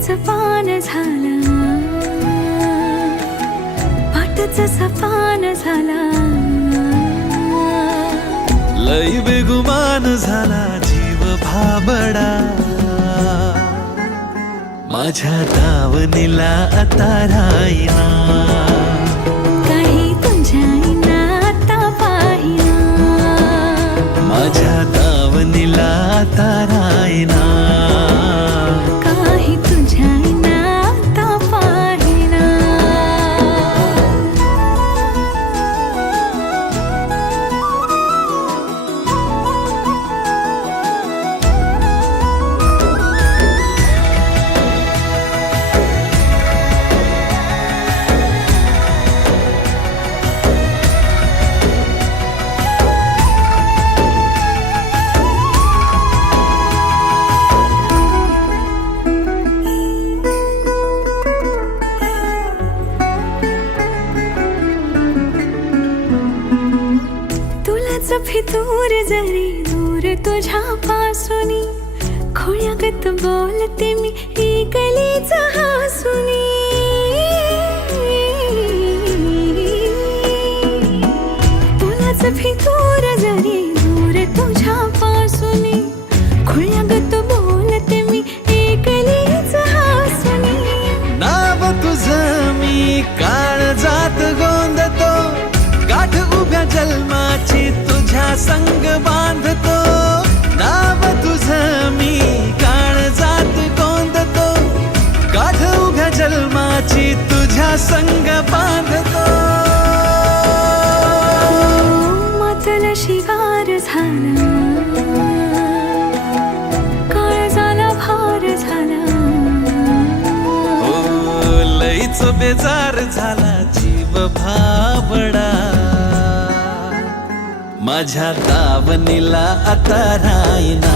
तुळशीचं पान झाला, पाटच सपान झाला, लई बेगुमान झाला जीव भाबडा, माझ्या दावणीला आता राहीना, काही तुझ्या आईना आता पाहिना, माझ्या दावणीला आता राहीना, काही तुझ्या आईना आता पाहिना. फितूर जरी दूर तुझ्या पासूनी, खोळ्यागत बोलते मी एकलीच हासुनी, तुलाच फितूर जरी दूर तुझ्या पासूनी, खोळ्यागत बोलते मी एकलीच हासुनी. नाव तुझं मी काळजात गोंधतो, गाठ उभ्या जन्माची तुझ्या संग बांधतो, नाव तुझं मी काळजात गोंधतो, गाठ उभ्या जन्माची तुझ्या संग बांधतो. मातल शिगार झाला, काळजाला भार झाला, ओ लईच बेजार झाला जीव भाबडा, माझ्या दावणीला आता राहीना.